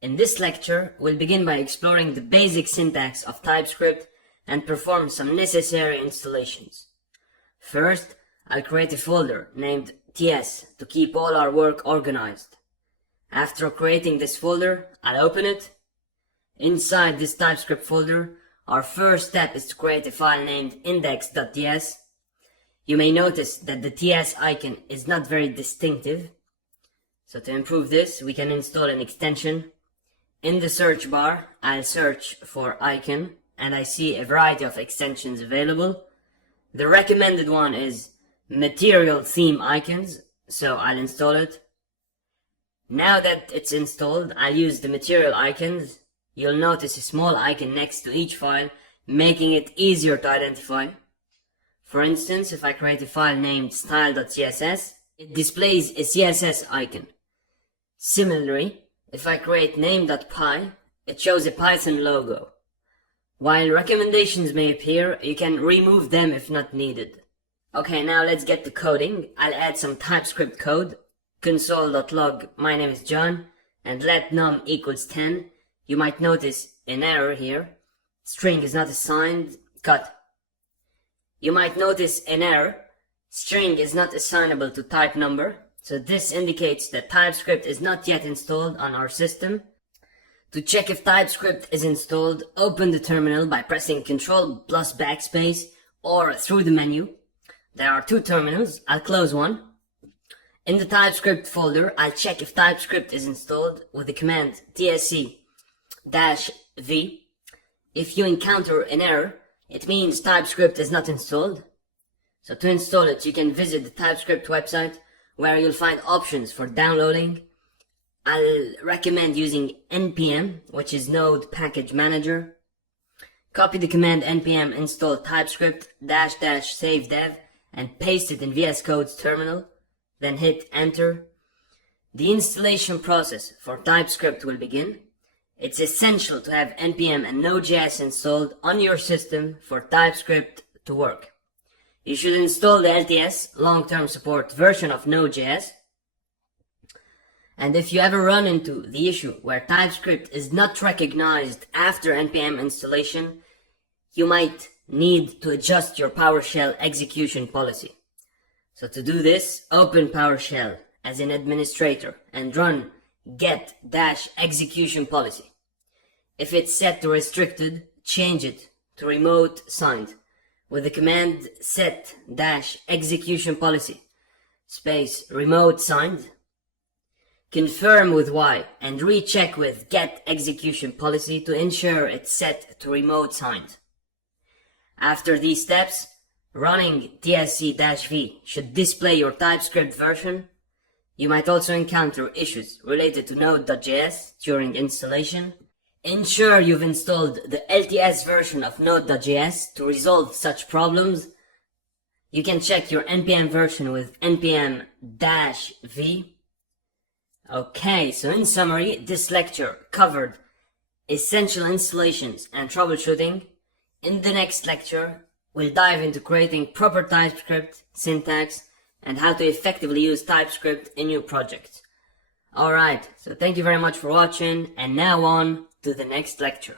In this lecture, we'll begin by exploring the basic syntax of TypeScript and perform some necessary installations. First, I'll create a folder named TS to keep all our work organized. After creating this folder, I'll open it. Inside this TypeScript folder, our first step is to create a file named index.js. You may notice that the TS icon is not very distinctive. So to improve this, we can install an extension. In the search bar, I'll search for icon, and I see a variety of extensions available. The recommended one is Material Theme Icons, so I'll install it. Now that it's installed, I'll use the material icons. You'll notice a small icon next to each file, making it easier to identify. For instance, if I create a file named style.css, it displays a CSS icon. Similarly, if I create name.py, it shows a Python logo. While recommendations may appear, you can remove them if not needed. Okay, now let's get to coding. I'll add some TypeScript code. Console.log, my name is John, and let num equals 10. You might notice an error here. String is not assigned. Cut. You might notice an error. String is not assignable to type number. So this indicates that TypeScript is not yet installed on our system. To check if TypeScript is installed, open the terminal by pressing Ctrl plus backspace or through the menu. There are two terminals. I'll close one. In the TypeScript folder, I'll check if TypeScript is installed with the command tsc-v. If you encounter an error, it means TypeScript is not installed. So to install it, you can visit the TypeScript website, where you'll find options for downloading. I'll recommend using npm, which is Node Package Manager. Copy the command npm install TypeScript --save dev and paste it in VS Code's terminal. Then hit enter. The installation process for TypeScript will begin. It's essential to have npm and Node.js installed on your system for TypeScript to work. You should install the LTS, long-term support version of Node.js. And if you ever run into the issue where TypeScript is not recognized after npm installation, you might need to adjust your PowerShell execution policy. So to do this, open PowerShell as an administrator and run get-execution policy. If it's set to restricted, change it to remote signed with the command set-execution policy space remote signed. Confirm with Y and recheck with get execution policy to ensure it's set to remote signed. After these steps, running tsc-v should display your TypeScript version. You might also encounter issues related to Node.js during installation. Ensure you've installed the LTS version of Node.js to resolve such problems. You can check your npm version with npm-v. Okay, so in summary, this lecture covered essential installations and troubleshooting. In the next lecture, we'll dive into creating proper TypeScript syntax and how to effectively use TypeScript in your project. Alright, so thank you very much for watching, and now on to the next lecture.